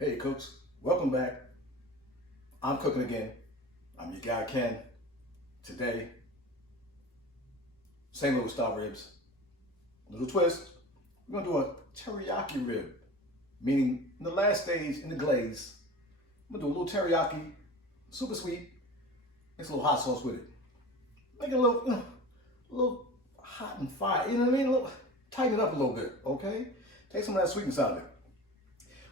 Hey cooks, welcome back. I'm cooking again. I'm your guy Ken. Today, same little style ribs. Little twist, we're gonna do a teriyaki rib, meaning in the last stage in the glaze, I'm gonna do a little teriyaki, super sweet, mix a little hot sauce with it. Make it a little, a little hot and fire, you know what I mean? Tighten it up a little bit, okay? Take some of that sweetness out of it.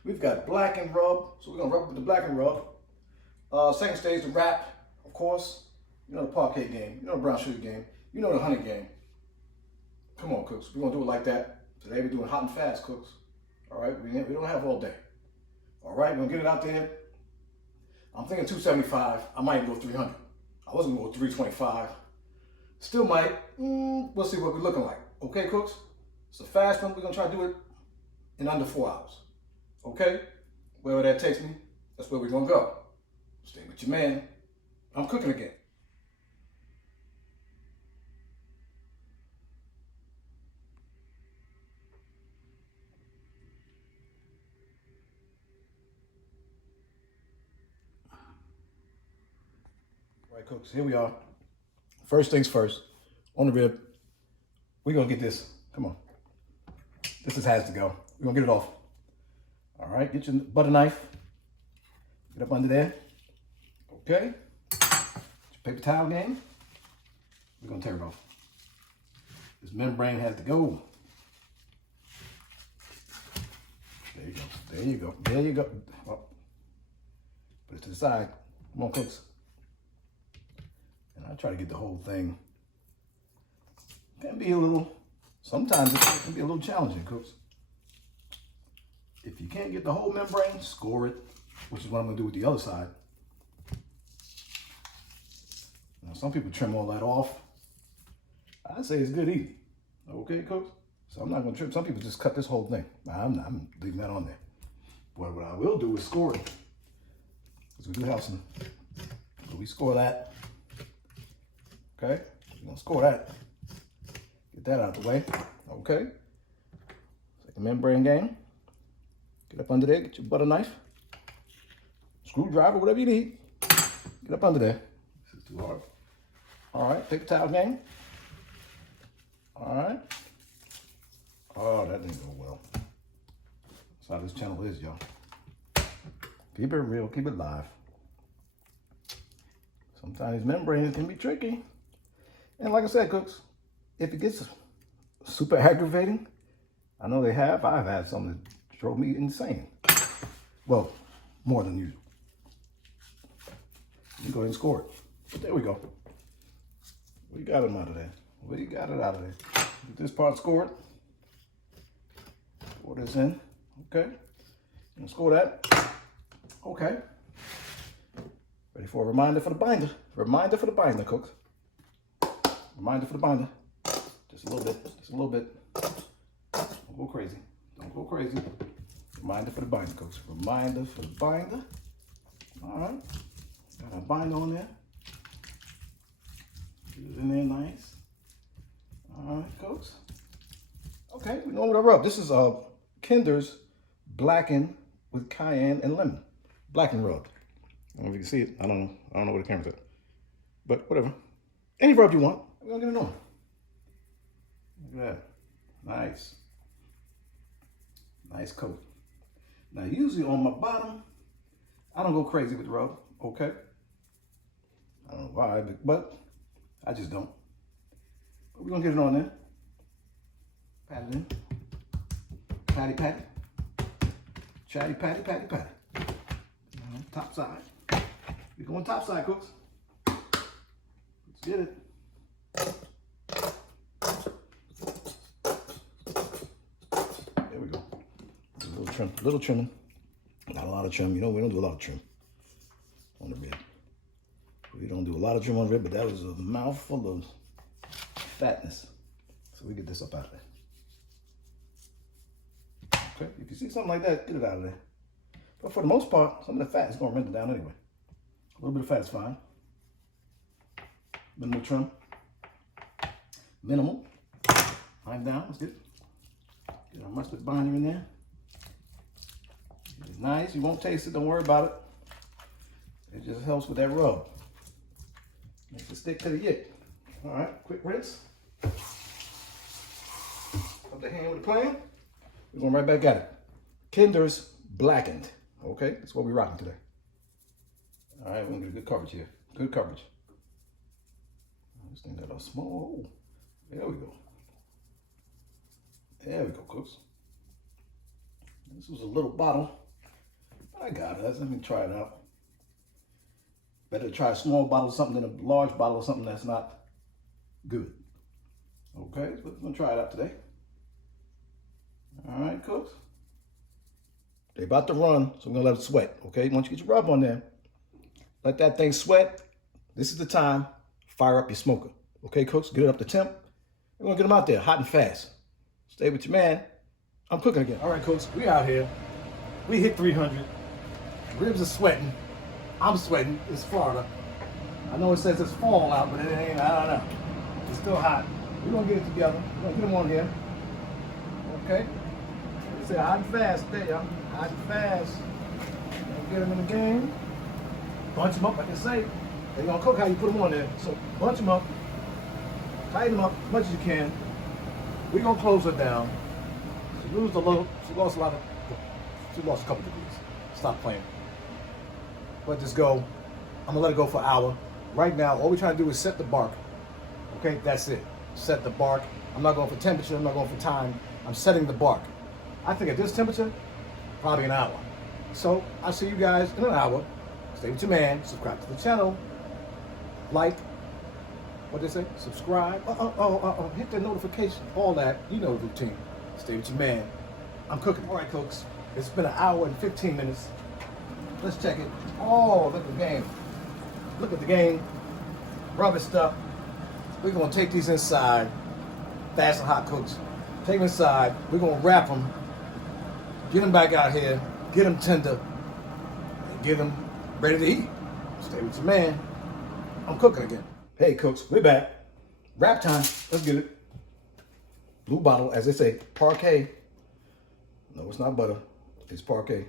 We've got black and rub, so we're gonna rub with the black and rub. Second stage, the wrap, of course. You know the parquet game, you know the brown sugar game, you know the honey game. Come on, cooks, we're gonna do it like that. Today we're doing hot and fast, cooks. All right, we don't have all day. All right, we're gonna get it out there. I'm thinking 275, I might go 300. I wasn't gonna go 325. Still might, we'll see what we're looking like. Okay, cooks? It's a fast one, we're gonna try to do it in under 4 hours. Okay? Wherever that takes me, that's where we're gonna go. Stay with your man. I'm cooking again. All right, cooks, here we are. First things first, on the rib, we're gonna get this. Come on. This has to go. We're gonna get it off. All right, get your butter knife. Get up under there. Okay. Get your paper towel game. We're gonna tear it off. This membrane has to go. There you go. There you go. There you go. Oh. Put it to the side. Come on, cooks. And I try to get the whole thing. Can be a little, sometimes it can be a little challenging, cooks. If you can't get the whole membrane, score it, which is what I'm gonna do with the other side. Now, some people trim all that off. I say it's good eating. Okay, cooks? So I'm not gonna trim. Some people just cut this whole thing. I'm leaving that on there. But what I will do is score it. Because we do have some, so we score that. Okay, we're gonna score that. Get that out of the way. Okay. It's like a membrane game. Get up under there, get your butter knife, screwdriver, whatever you need. Get up under there. This is too hard. All right, paper towel game. All right. Oh, that didn't go well. That's how this channel is, y'all. Keep it real, keep it live. Sometimes membranes can be tricky. And like I said, cooks, if it gets super aggravating, I know I've had some that drove me insane. Well, more than usual. You go ahead and score it. But there we go. We got him out of there. We got it out of there. Get this part scored. Pour this in. Okay. And score that. Okay. Ready for a reminder for the binder. Reminder for the binder, cooks. Reminder for the binder. Just a little bit. Just a little bit. Don't go crazy. Don't go crazy. Reminder for the binder, cooks. Reminder for the binder. All right. Got our binder on there. Get it in there nice. All right, cooks. Okay, we know what I rub. This is Kinder's blackened with cayenne and lemon. Blackened rub. I don't know if you can see it. I don't know. I don't know where the camera's at. But whatever. Any rub you want, we're gonna get it on. Look at that. Nice. Nice coat. Now, usually on my bottom, I don't go crazy with the rub, okay? I don't know why, but I just don't. But we're gonna get it on there. Pat it in. Patty, patty. Chatty, patty, patty, patty. Top side. We're going top side, cooks. Let's get it. There we go. A little trimming. Not a lot of trim. You know, we don't do a lot of trim on the rib. We don't do a lot of trim on the rib, but that was a mouthful of fatness. So we get this up out of there. Okay, if you see something like that, get it out of there. But for the most part, some of the fat is going to render down anyway. A little bit of fat is fine. Minimal trim. Minimal. Line down. Let's get our mustard binder in there. It's nice. You won't taste it. Don't worry about it. It just helps with that rub. Makes it stick to the yit. All right, quick rinse. Up the hand with the pan. We're going right back at it. Kinder's blackened. Okay, that's what we're rocking today. All right, we're gonna get good coverage here. Good coverage. This thing got a small. There we go. There we go, cooks. This was a little bottle. I got it. Let me try it out. Better try a small bottle of something than a large bottle of something that's not good. Okay, so we're gonna try it out today. All right, cooks. They're about to run, so we're gonna let it sweat. Okay, once you get your rub on there, let that thing sweat. This is the time. Fire up your smoker. Okay, cooks, get it up to temp. We're gonna get them out there hot and fast. Stay with your man. I'm cooking again. All right, cooks, we out here. We hit 300. Ribs are sweating. I'm sweating. It's Florida. I know it says it's fall out, but it ain't. I don't know. It's still hot. We're gonna get it together. We're gonna get them on here. Okay. They say hot and fast there, y'all. Hot and fast. Gonna get them in the game. Bunch them up, like I say. They're gonna cook how you put them on there. So bunch them up. Tighten them up as much as you can. We're gonna close her down. She lost a lot of. She lost a couple degrees. Stop playing. Let this go. I'm gonna let it go for an hour. Right now, all we're trying to do is set the bark. Okay, that's it. Set the bark. I'm not going for temperature. I'm not going for time. I'm setting the bark. I think at this temperature, probably an hour. So I'll see you guys in an hour. Stay with your man. Subscribe to the channel. Like. What they say? Subscribe. Hit the notification. All that. You know the routine. Stay with your man. I'm cooking. All right, folks. It's been an hour and 15 minutes. Let's check it. Oh, look at the game. Look at the game. Rubber stuff. We're going to take these inside. Fast and hot, cooks. Take them inside. We're going to wrap them. Get them back out here. Get them tender. And get them ready to eat. Stay with your man. I'm cooking again. Hey, cooks. We're back. Wrap time. Let's get it. Blue bottle, as they say, parquet. No, it's not butter. It's parquet.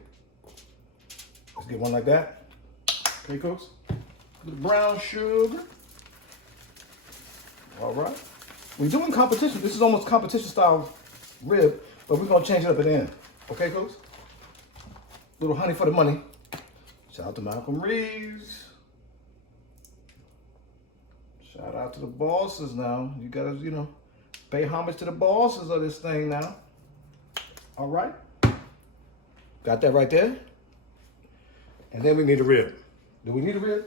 Let's get one like that. Okay, cooks. With brown sugar. All right. We're doing competition. This is almost competition style rib, but we're going to change it up at the end. Okay, cooks? Little honey for the money. Shout out to Malcolm Reeves. Shout out to the bosses now. You got to, pay homage to the bosses of this thing now. All right. Got that right there. And then we need a rib. Do we need a rib?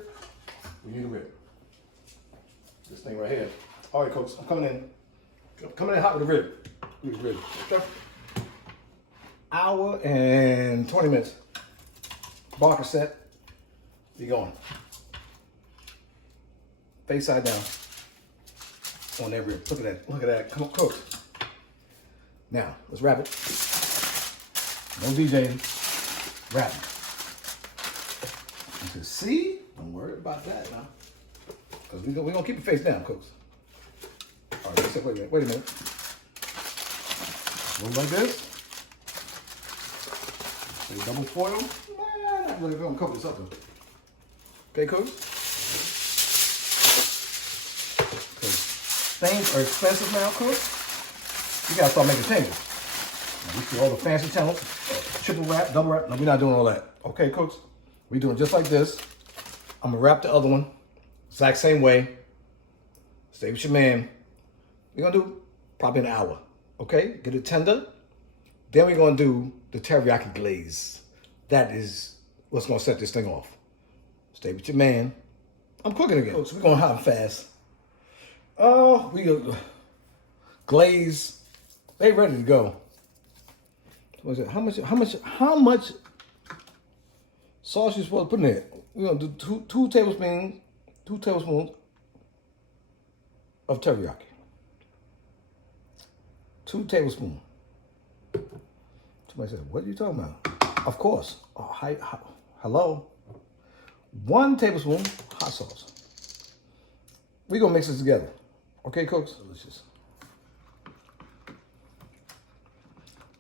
We need a rib. This thing right here. All right, folks, I'm coming in. I'm coming in hot with a rib. Need a rib. Okay. Hour and 20 minutes. Barker set. Be going. Face side down. On that rib. Look at that. Look at that. Come on, cook. Now, let's wrap it. No DJ. Wrap it. You can see. Don't worry about that now. Because we're going to keep it face down, cooks. All right, wait a minute. Move like this. Say double foil. Man, not really going to cover this up though. Okay, cooks? Things are expensive now, cooks. You got to start making changes. Now, we see all the fancy channels. Triple wrap, double wrap. No, we're not doing all that. Okay, cooks? We're doing just like this. I'm going to wrap the other one. Exact same way. Stay with your man. We're going to do probably an hour. Okay? Get it tender. Then we're going to do the teriyaki glaze. That is what's going to set this thing off. Stay with your man. I'm cooking again. So we're going hot and fast. We go glaze. They ready to go. What is it? How much sauce you supposed to put in there? We're gonna do two tablespoons of teriyaki. 2 tablespoons. Somebody said, "What are you talking about?" Of course. Oh, hello. 1 tablespoon hot sauce. We're gonna mix this together. Okay, cooks? Delicious.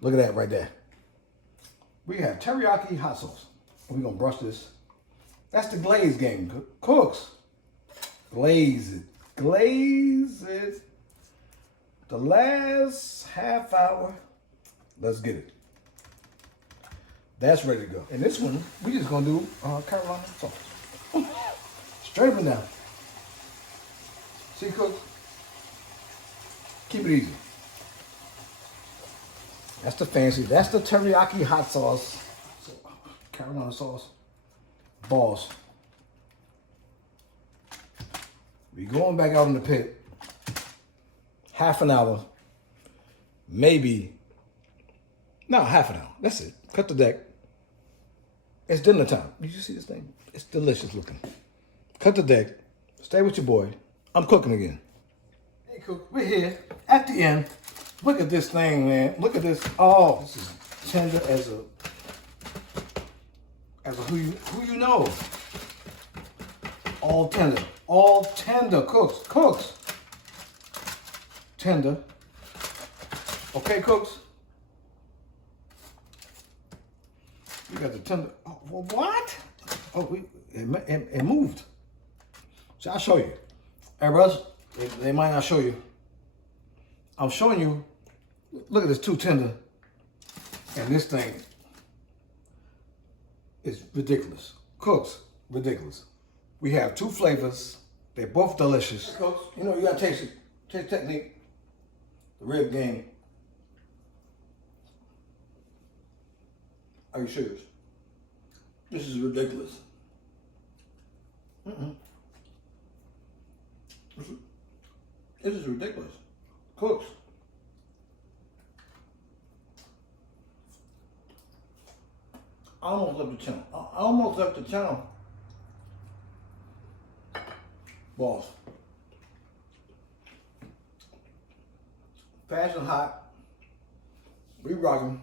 Look at that right there. We have teriyaki hot sauce. We're gonna brush this. That's the Glazed game, cooks. Glaze it. Glaze it. The last half hour. Let's get it. That's ready to go. And this one, we just gonna do Carolina sauce. Straight up and down. See, cooks? Keep it easy. That's the fancy. That's the teriyaki hot sauce. Carolina sauce. Boss. We going back out in the pit. Half an hour. Maybe. No, half an hour. That's it. Cut the deck. It's dinner time. Did you see this thing? It's delicious looking. Cut the deck. Stay with your boy. I'm cooking again. Hey, cook. We're here at the end. Look at this thing, man. Look at this. Oh, this is tender as a who you know. All tender. All tender. Cooks. Tender. Okay, cooks. We got the tender. Oh, well, what? Oh, it moved. So I'll show you. Hey, brothers, they might not show you. I'm showing you. Look at this, too tender. And this thing is ridiculous. Cooks, ridiculous. We have two flavors. They're both delicious. Cooks, you know, you gotta taste it. Taste technique. The rib game. Are you serious? This is ridiculous. This is ridiculous. Cooks. I almost left the channel. I almost left the channel. Boss. Fast and hot. We rocking.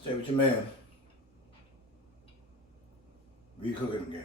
Stay with your man. We cooking again.